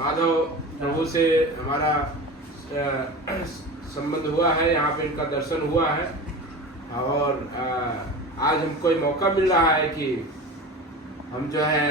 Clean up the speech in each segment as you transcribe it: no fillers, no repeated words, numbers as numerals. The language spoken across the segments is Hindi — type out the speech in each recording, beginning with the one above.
माधव प्रभु से हमारा संबंध हुआ है, यहाँ पे इनका दर्शन हुआ है और आज हमको मौका मिल रहा है कि हम जो है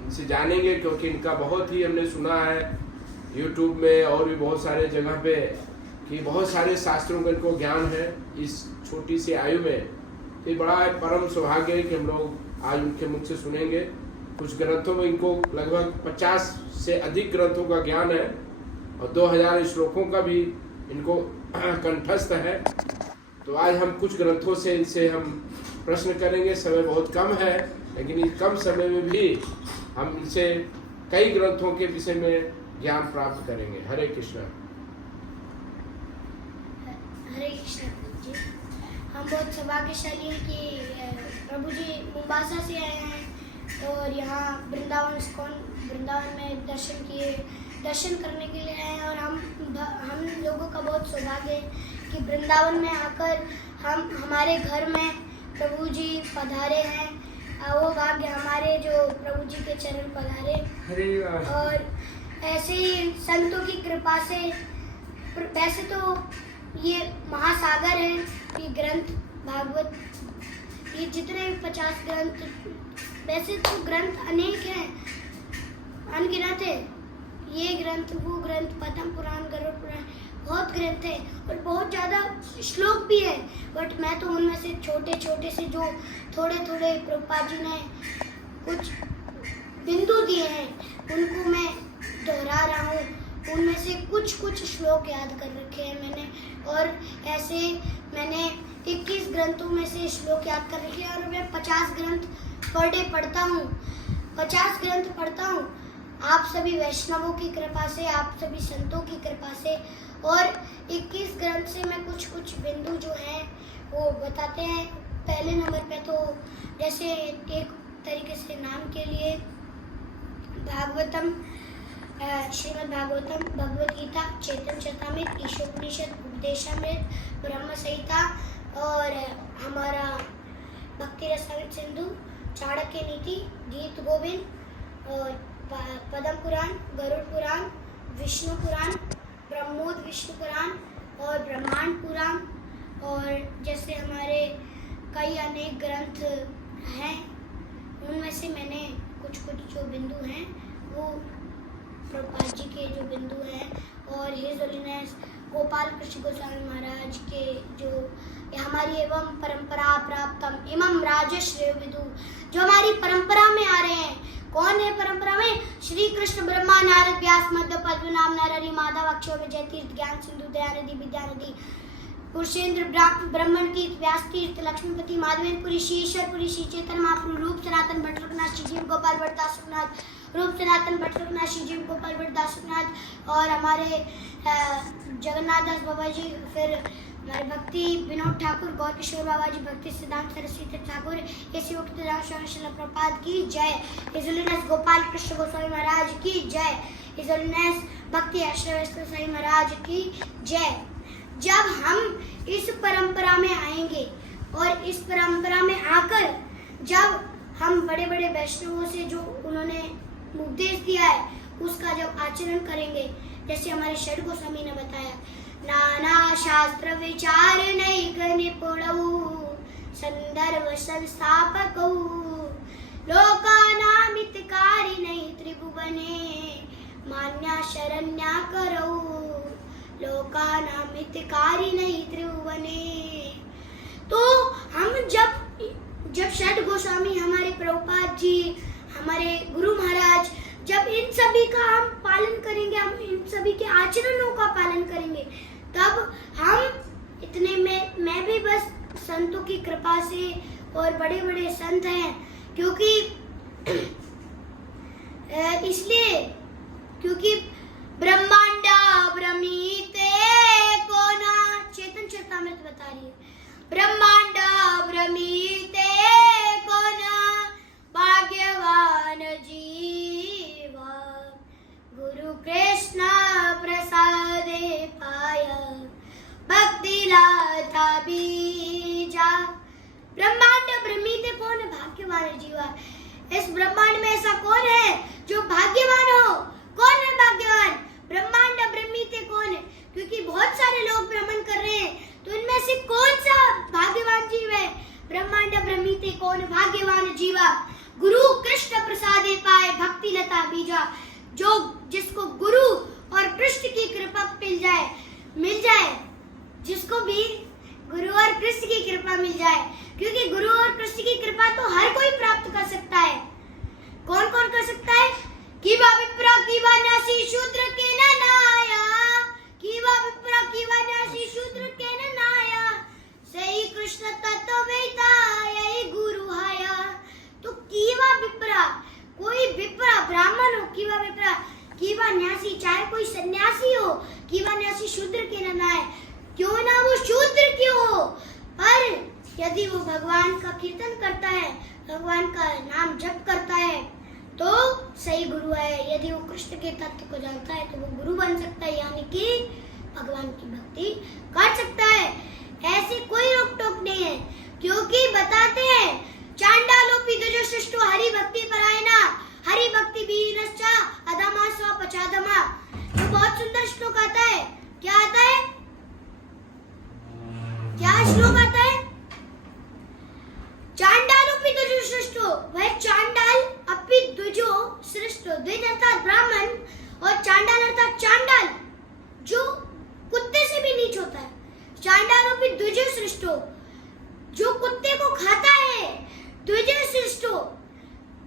इनसे जानेंगे, क्योंकि इनका बहुत ही हमने सुना है YouTube में और भी बहुत सारे जगह पे कि बहुत सारे शास्त्रों का इनको ज्ञान है इस छोटी सी आयु में। ये बड़ा परम सौभाग्य है कि हम लोग आज उनके मुख से सुनेंगे। कुछ ग्रंथों में इनको लगभग 50 से अधिक ग्रंथों का ज्ञान है और 2000 श्लोकों का भी इनको कंठस्थ है। तो आज हम कुछ ग्रंथों से इनसे हम प्रश्न करेंगे। समय बहुत कम है, लेकिन इस कम समय में भी हम इनसे कई ग्रंथों के विषय में ज्ञान प्राप्त करेंगे। हरे कृष्ण। हरे कृष्ण जी। हम बहुत सौभाग्यशाली हैं कि प्रभु जी मुंबासा से आए हैं और यहाँ वृंदावन में दर्शन करने के लिए आए हैं। और हम लोगों का बहुत सौभाग्य है कि वृंदावन में आकर हमारे घर में प्रभु जी पधारे हैं। वो भाग्य हमारे जो प्रभु जी के चरण पधारे। और ऐसे ही संतों की कृपा से, वैसे तो ये महासागर है ये ग्रंथ भागवत, ये जितने भी 50 ग्रंथ, वैसे तो ग्रंथ अनेक हैं, अनगिनत है। ये ग्रंथ, वो ग्रंथ, पद्म पुराण, गरुड़ पुराण, बहुत ग्रंथ है और बहुत ज़्यादा श्लोक भी है। बट मैं तो उनमें से छोटे छोटे से जो थोड़े थोड़े प्रभुपाद जी ने कुछ बिंदु दिए हैं उनको मैं दोहरा रहा हूँ। उनमें से कुछ श्लोक याद कर रखे हैं मैंने, और ऐसे मैंने 21 ग्रंथों में से श्लोक याद कर रखे हैं। और मैं 50 ग्रंथ पर डे पढ़ता हूँ, 50 ग्रंथ पढ़ता हूँ आप सभी वैष्णवों की कृपा से, आप सभी संतों की कृपा से। और 21 ग्रंथ से मैं कुछ बिंदु जो हैं वो बताते हैं। पहले नंबर पे तो जैसे एक तरीके से नाम के लिए भागवतम, श्रीमद् भागवतम, भगवद गीता, चैतन्य चरितामृत, ईशोपनिषद, उपदेशामृत, ब्रह्म संहिता और हमारा भक्ति रसामृत सिंधु, चाणक्य नीति, गीत गोविंद और पद्म पुराण, गरुड़ पुराण, विष्णु पुराण, ब्रह्मोद विष्णु पुराण और ब्रह्मांड पुराण। और जैसे हमारे कई अनेक ग्रंथ हैं, उनमें से मैंने कुछ जो बिंदु हैं वो प्रभुपाद जी के जो बिंदु हैं और हिज होलीनेस गोपाल कृष्ण गोस्वामी महाराज के जो हमारी एवं परंपरा प्राप्तम इमम राजश्रेय विदु, जो हमारी परंपरा में आ रहे हैं। कौन है परंपरा में? श्री कृष्ण, ब्रह्मा, नारद, व्यास, मध्व, पद्मनाभ, नरहरि, माधव, अक्षय, विजय तीर्थ, ज्ञान सिंधु, दयानिधि, विद्यानिधि, पुरुषेंद्र, ब्राह्मण तीर्थ, व्यास तीर्थ, लक्ष्मीपति, माधवेंद्रपुरी, श्री ईश्वरपुरी, श्री चैतन्य महाप्रभु, रूप सनातन भट्ट रघुनाथ, श्री जीव गोपाल भट्ट दास रघुनाथ, रूप सनातन भट्ट रघुनाथ, श्री जीव गोपाल भट्ट दास रघुनाथ और हमारे जगन्नाथ दास बाबा जी, फिर हमारे भक्ति विनोद ठाकुर, गौर किशोर बाबा जी, भक्ति सिद्धांत सरस्वती ठाकुर, ऐसी प्रपात की जय। हिज होलीनेस गोपाल कृष्ण गोस्वामी महाराज की जय। हिज होलीनेस भक्ति आश्रय गोस्वामी महाराज की जय। जब हम इस परंपरा में आएंगे और इस परंपरा में आकर जब हम बड़े बड़े वैष्णवों से जो उन्होंने उपदेश दिया है उसका जब आचरण करेंगे, जैसे हमारे षड गोस्वामी ने बताया, नाना शास्त्र विचार नैक निपुणौ संदर्भ संस्थापकौ लोकानामितकारिणै त्रिभुवने मान्या शरण्या करौ लोकानामितकारिणै त्रिभुवने। तो हम जब षड गोस्वामी, हमारे प्रभुपाद जी, हमारे गुरु महाराज, जब इन सभी का हम पालन करेंगे, हम इन सभी के आचरणों का पालन करेंगे, तब हम इतने में मैं भी बस संतों की कृपा से, और बड़े बड़े संत हैं क्योंकि इसलिए क्योंकि ब्रह्मांडा भ्रमीते को ना, चेतन चरितामृत बता रही है, ब्रह्मांडा भ्रमीते को ना भाग्यवान जीवा गुरु कृष्ण प्रसादे पाया भक्ति लाता बीजा। ब्रह्मांड भ्रमित कौन है? भाग्यवान जीवा। इस ब्रह्मांड में ऐसा कौन है जो भाग्यवान हो? कौन है भाग्यवान? ब्रह्मांड ब्रह्मीते कौन है? क्योंकि बहुत सारे लोग भ्रमण कर रहे हैं, तो इनमें से कौन सा भाग्यवान जीव है? ब्रह्मांड ब्रह्मीते कौन भाग्यवान जीवा, गुरु कृष्ण प्रसादे पाए भक्ति लता बीजा। जो जिसको गुरु और कृष्ण की कृपा मिल जाए, जिसको भी गुरु और कृष्ण की कृपा मिल जाए, क्योंकि गुरु और कृष्ण की कृपा तो हर कोई प्राप्त कर सकता है। कौन कौन कर सकता है? कीवा विप्रा कीवा न्यासी शूद्र के न नाया, कीवा विप्रा कीवा न्यासी शूद्र के न नाया, सही कृष्ण तत्व वेता यही गुरु हाया। तो कीवा विप्रा, कोई विप्रा ब्राह्मण हो, कीवा विप्रा, कीवा न्यासी चाहे कोई सन्यासी हो, कीवा न्यासी शूद्र के न नाय, क्यों ना वो शूद्र क्यों हो, पर यदि वो भगवान का कीर्तन करता है, भगवान का नाम जप करता है, तो सही गुरु है। यदि वो कृष्ण के तत्व को जानता है तो वो गुरु बन सकता है, यानी कि भगवान की भक्ति कर सकता है। ऐसे कोई रोक टोक नहीं है, क्योंकि बताते हैं चांडालोपी दुजो सृष्टो हरि भक्ति परायणा, हरि भक्ति बीनश्चा अधमा स्व पचाधमा। तो बहुत सुंदर श्लोक आता है। क्या आता है? क्या श्लोक आता है? चांडालोपी दुजो सृष्टो, वह चांडाल अपि दुजो सृष्टो, द्विज अर्थात ब्राह्मण और चांडाल अर्थात चांडाल जो कुत्ते से भी नीच होता है। चांडालोपी द्विजो सृष्टो, जो कुत्ते को खाता है, द्विज सृष्टो,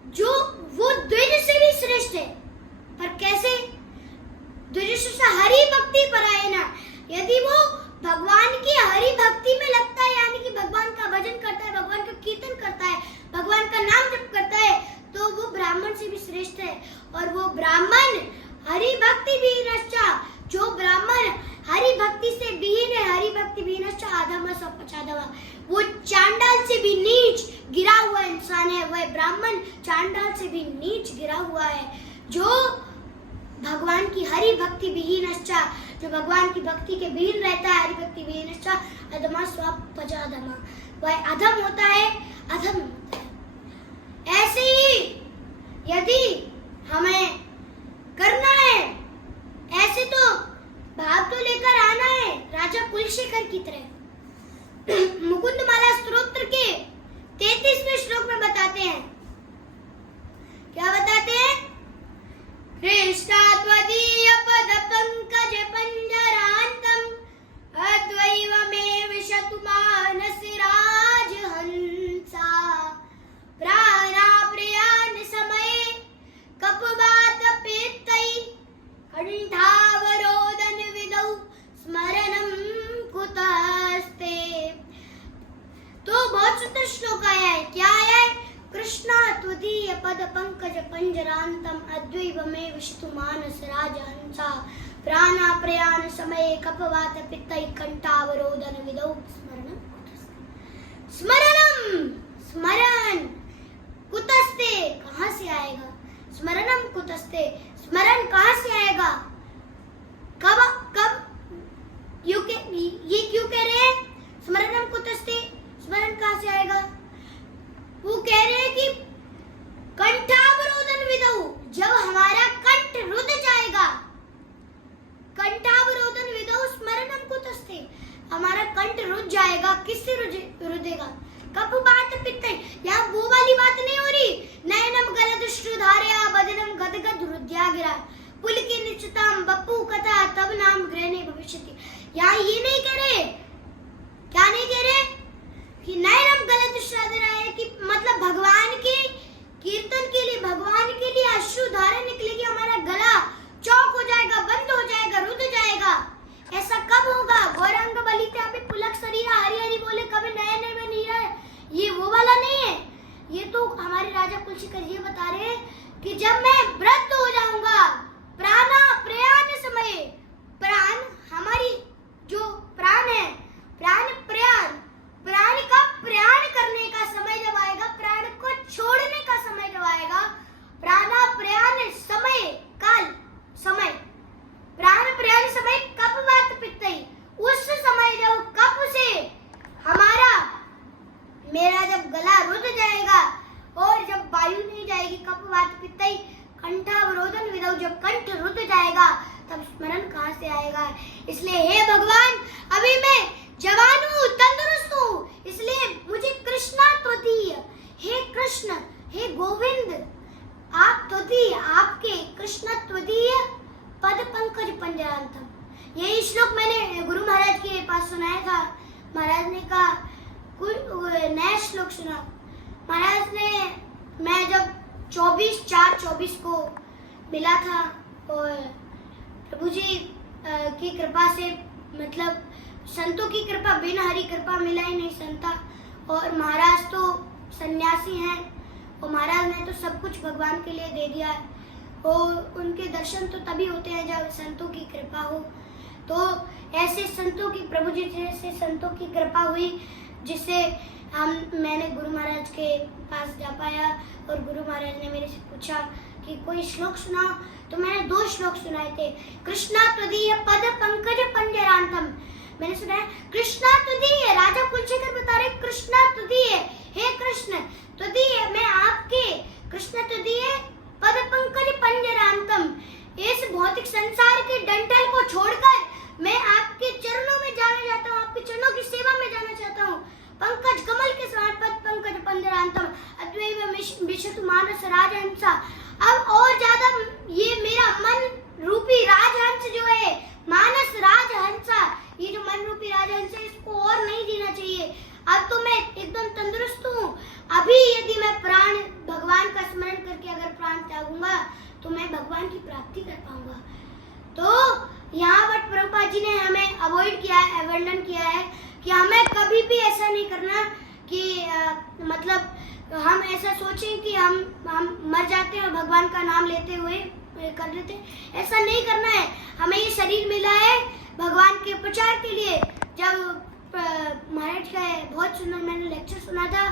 जो वो द्विज से भी श्रेष्ठ है। पर कैसे? द्विज सृष्ट हरि भक्ति परायणा, यदि वो भगवान की हरि भक्ति में लगता है, यानी कि भगवान का भजन करता है, भगवान का कीर्तन करता है, भगवान का नाम जप करता है, तो वो ब्राह्मण से भी श्रेष्ठ है। और वो ब्राह्मण हरि भक्ति विहीनश्चा, जो ब्राह्मण हरि भक्ति से विहीन है, हरि भक्ति विहीनश्चा अधमा स्व पचाधमा, वो चांडाल से भी नीच गिरा हुआ इंसान है। वह ब्राह्मण चांडाल से भी नीच गिरा हुआ है, जो भगवान की हरि भक्ति विहीनश्चा, जो भगवान की भक्ति के विहीन रहता है, हरि भक्ति विहीनश्चा अधमा स्व पचाधमा, वह अधम होता है, अधम होता है। ऐसे ही यदि हमें करना है, ऐसे तो भाव तो लेकर आना है राजा कुलशेखर की तरह। मुकुंदमाला स्तोत्र के 33वें श्लोक में बताते हैं, क्या बताते हैं? कृष्णात्वदीय पद पंकज पंजरांतम अद्वैवमेव विशतु मानस राजहंसा, प्राणाप्रियान समये कपवात पेत्तै कंठावरोदन विदौ स्मरणं कुतस्ते। तो बहुत सुंदर श्लोक आया है। क्या आया है? कृष्णा त्वदीय पद पंकज पंजरांतम अद्वैवमेव विशतु मानस राजहंसा, प्राणा प्रयाण समये कपवात पित्तै कंठावरोदन विदौ स्मरणं कुतस्ते। स्मरणम, स्मरण, कुतस्ते कहाँ से आएगा? स्मरणम कुतस्ते, स्मरण कहाँ से आएगा? कब कब ये क्यों कह रहे हैं स्मरणम कुतस्ते? स्मरण कहाँ से आएगा? वो कह रहे हैं कि कंठावरोधन विदौ, जब हमारा कंठ रुध जाएगा, कंठावरोधन विदौ स्मरणम कुतस्ते, हमारा कंठ रुध जाएगा। किससे रुधेगा? कब बात पित्त, यहाँ वो वाली बात नहीं हो रही। नयनम गलदश्रुधारया बदनम गदगद रुद्या गिरा, पुलके निश्चिताम बप्पू कथा तब नाम ग्रहणे भविष्यति। यहाँ ये नहीं कह रहे, क्या नहीं कह रहे कि नयनम गलदश्रुधारया, कि मतलब भगवान के कीर्तन के लिए, भगवान के लिए अश्रुधारा निकलेगी, हमारा गला चौक हो जाएगा, बंद हो जाएगा, रुध जाएगा। ऐसा कब होगा? गौरांग बलिते अभी पुलक शरीरा हरि हरि बोले, कभी नयन में नीरा, ये वो वाला नहीं है। ये तो हमारे राजा कुलशेखर ये बता रहे हैं कि जब मैं वृद्ध हो जाऊंगा, प्राणा प्रयाण समय, प्राण हमारी जो प्राण है कहाँ से आएगा। इसलिए हे भगवान, अभी मैं जवान हूँ, तंदुरुस्त हूँ, इसलिए मुझे कृष्णत्व दीजिए। हे कृष्ण, हे गोविंद, आप तो दिए, आपके कृष्णत्व दिए पद पंकज पंजरांतम। यही श्लोक मैंने गुरु महाराज के पास सुनाया था। महाराज ने कहा कोई नया श्लोक सुना। महाराज ने, मैं जब 24/4/24 को मिला था और प्रभु जी की कृपा से, मतलब संतों की कृपा, बिना हरी कृपा मिला ही नहीं संता। और महाराज तो सन्यासी हैं और महाराज ने तो सब कुछ भगवान के लिए दे दिया है। और उनके दर्शन तो तभी होते हैं जब संतों की कृपा हो। तो ऐसे संतों की, प्रभु जी जैसे संतों की कृपा हुई, जिससे मैंने गुरु महाराज के पास जा पाया। और गुरु महाराज ने मेरे से पूछा कि कोई श्लोक सुनाओ, तो मैंने 2 श्लोक सुनाए थे। कृष्णा त्वदीय पद पंकज पंजरांतम, मैंने सुना है कृष्णा त्वदीय। राजा कुलशेखर बता रहे कृष्णा त्वदीय, हे कृष्ण त्वदीय, मैं आपके, कृष्ण त्वदीय पद पंकज पंजरांतम, इस भौतिक संसार के डंठल को छोड़कर मैं आपके चरणों में जाना चाहता हूँ, आपके चरणों की सेवा में जाना चाहता हूँ। पंकज कमल के समान पद पंकज पंजरांतम अद्वैव विशुद्ध मानस राजहंसा। अब और ज्यादा ये मेरा मन रूपी राजहंस जो है, मानस राजहंसा, ये जो मन रूपी राजहंस है, इसको और नहीं जीना चाहिए। अब तो मैं एकदम तंदुरुस्त हूँ। अभी यदि मैं प्राण भगवान का स्मरण करके अगर प्राण त्यागूंगा तो मैं भगवान की प्राप्ति कर पाऊंगा। तो यहाँ पर प्रभुपाद जी ने हमें अवॉइड किया है, अबंडन किया है कि हमें कभी भी ऐसा नहीं करना कि मतलब हम ऐसा सोचें कि हम मर जाते हैं और भगवान का नाम लेते हुए कर लेते हैं। ऐसा नहीं करना है। हमें ये शरीर मिला है भगवान के प्रचार के लिए। जब महाराज का बहुत सुंदर मैंने लेक्चर सुना था,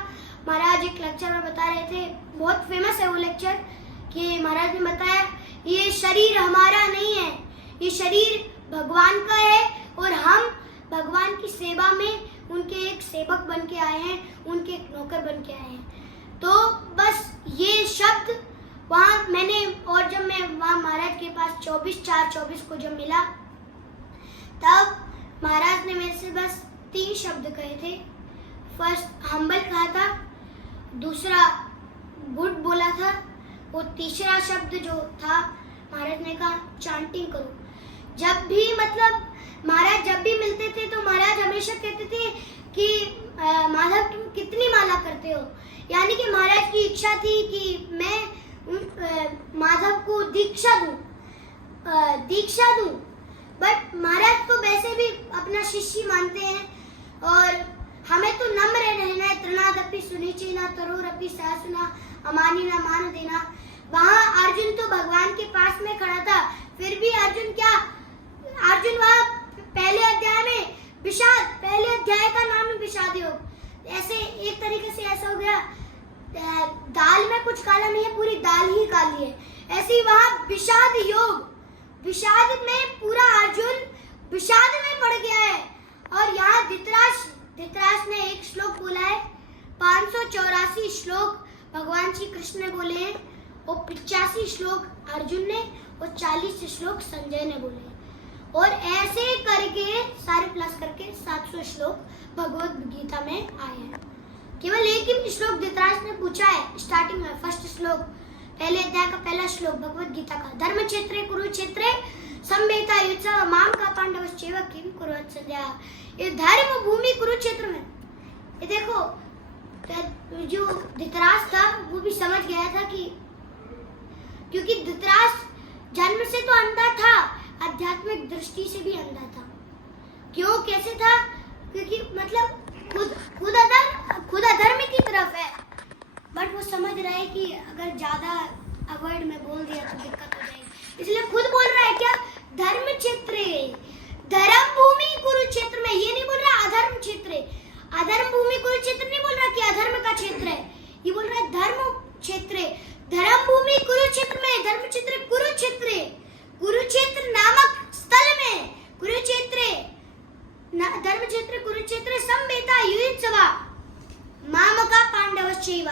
महाराज एक लेक्चर में बता रहे थे, बहुत फेमस है वो लेक्चर, कि महाराज ने बताया ये शरीर हमारा नहीं है, ये शरीर भगवान का है और हम भगवान की सेवा में उनके एक सेवक बन के आए हैं, उनके एक नौकर बन के आए हैं। तो बस ये शब्द वहाँ मैंने, और जब मैं वहाँ महाराज के पास 24/4/24 को जब मिला, तब महाराज ने मेरे से बस 3 शब्द कहे थे। फर्स्ट हम्बल कहा था, दूसरा गुड बोला था, और तीसरा शब्द जो था महाराज ने कहा चांटिंग करो। जब भी मतलब महाराज जब भी मिलते थे तो महाराज हमेशा कहते थे कि माधव तुम कितनी माला करते हो। यानी कि महाराज की इच्छा थी कि मैं माधव को दीक्षा दूं। बट महाराज तो वैसे भी अपना शिष्य मानते हैं और हमें तो नम्र रहना है। तृणादपि सुनिचेना तरोरपि सहसुना अमानिना मान देना। वहाँ अर्जुन तो भगवान के पास में खड़ा था, फिर भी अर्जुन वहाँ पहले अध्याय में विषाद, पहले अध्याय का नाम है विषाद योग। ऐसे एक तरीके से ऐसा हो गया, दाल में कुछ काला नहीं है, पूरी दाल ही काली है। ऐसे ही वहाँ विषाद योग, विषाद में पूरा अर्जुन विषाद में पड़ गया है। और यहाँ धृतराष्ट्र ने एक श्लोक बोला है, 584 श्लोक भगवान श्री कृष्ण ने बोले हैं, और 85 श्लोक अर्जुन ने और 40 श्लोक संजय ने बोले हैं। और ऐसे करके सारे प्लस करके 700 श्लोक भगवत गीता में आए हैं। केवल एक ही श्लोक धृतराष्ट्र ने पूछा है स्टार्टिंग में, फर्स्ट श्लोक, पहले अध्याय का पहला श्लोक भगवत गीता का, धर्म क्षेत्रे कुरुक्षेत्रे संवेता युत्सव माम का पांडवश्चैव किम कुर्वत् सद्यः। ये धर्म भूमि कुरुक्षेत्र में, ये देखो जो धृतराष्ट्र था वो भी समझ गया था कि, क्योंकि धृतराष्ट्र जन्म से तो अंधा था, आध्यात्मिक दृष्टि से भी अंधा था। क्यों, कैसे था? क्योंकि मतलब खुद अधर्म की तरफ है, बट वो समझ रहा है कि अगर ज्यादा अवॉइड में बोल दिया तो दिक्कत हो जाएगी, इसलिए खुद बोल रहा है क्या, धर्म क्षेत्र, धर्म भूमि कुरुक्षेत्र में। ये नहीं बोल रहा अधर्म क्षेत्र, अधर्म भूमि कुरुक्षेत्र नहीं बोल रहा कि अधर्म का क्षेत्र है, ये बोल रहा है धर्म क्षेत्र, धर्म भूमि कुरुक्षेत्र में। धर्म क्षेत्र कुरुक्षेत्र, कुरुक्षेत्र नामक स्थल में, कुरुक्षेत्र धर्म क्षेत्र कुरुक्षेत्र संवेता युयुत्सवा मामका पांडवश्चैव,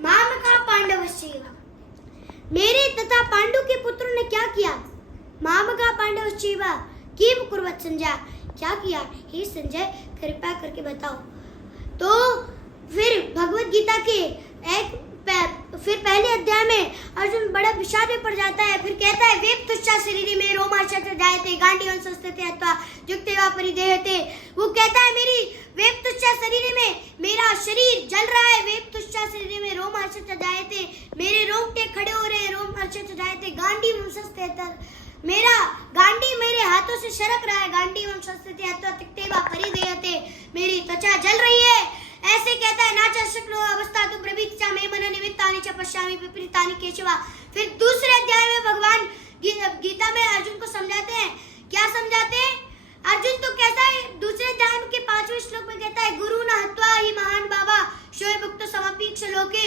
मामका पांडवश्चैव। मेरे तथा पांडु के पुत्रों ने क्या किया? मामका पांडवश्चैव किम कुर्वत् संजय, क्या किया हे संजय, कृपया करके बताओ। तो फिर भगवत गीता के फिर पहले अध्याय में अर्जुन बड़ा विषाद में पड़ जाता है। फिर कहता है वेप तुच्छा शरीर में रोमांचते जायते गांडीवं संस्थिते अथवा युक्ते वा परिदेहते। वो कहता है मेरी वेप तुच्छा शरीर में मेरा शरीर जल रहा है, वेप तुच्छा शरीर में रोमांचते जायते, मेरे रोंगटे खड़े हो रहे हैं, रोमांचते जायते गांडीवं संस्थिते, मेरा गांडी मेरे हाथों से सरक रहा है, गांडीवं संस्थिते अथवा युक्ते वा परिदेहते, मेरी त्वचा जल रही है। ऐसे कहता है नाच शक्लो अवस्था तो प्रवृत्ति में मन निमित्तानि च पश्यामि विपरीतानि केशवा। फिर दूसरे अध्याय में भगवान गीता में अर्जुन को समझाते हैं। क्या समझाते हैं? अर्जुन तो कहता है दूसरे अध्याय के 5वें श्लोक में कहता है गुरु न हत्वा ही महान बाबा शोय भक्त समपीक्ष लोके।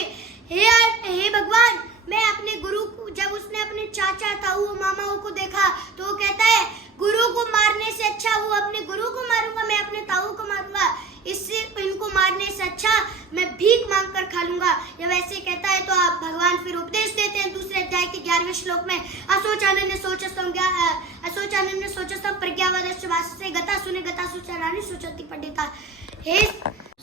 हे भगवान, मैं अपने गुरु को, जब उसने अपने चाचा ताऊ मामाओं को देखा तो वो कहता है गुरु को मारने से अच्छा वो अपने गुरु को मारूंगा, मैं अपने ताऊ को मारूंगा, इससे इनको मारने से अच्छा मैं भीख मांग कर खा लूंगा। जब ऐसे कहता है तो आप भगवान फिर उपदेश देते हैं दूसरे अध्याय के 11वें श्लोक में असोचानन्य सोचस्तम प्रज्ञावादश्च वाससे गता सुने गता सुचारानि सोचति पंडिता। हे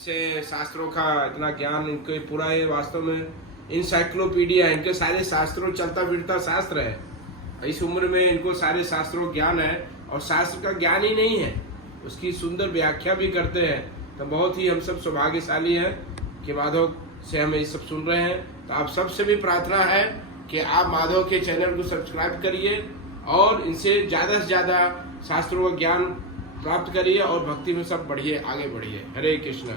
से शास्त्रों का इतना ज्ञान इनके पूरा है, वास्तव में इंसाइक्लोपीडिया, इनके सारे शास्त्रों चलता फिरता शास्त्र है। इस उम्र में इनको सारे शास्त्रों ज्ञान है और शास्त्र का ज्ञान ही नहीं है, उसकी सुंदर व्याख्या भी करते हैं। तो बहुत ही हम सब सौभाग्यशाली हैं कि माधव से हम ये सब सुन रहे हैं। तो आप सबसे भी प्रार्थना है कि आप माधव के चैनल को सब्सक्राइब करिए और इनसे ज़्यादा से ज़्यादा शास्त्रों का ज्ञान प्राप्त करिए और भक्ति में सब बढ़िए, आगे बढ़िए। हरे कृष्णा।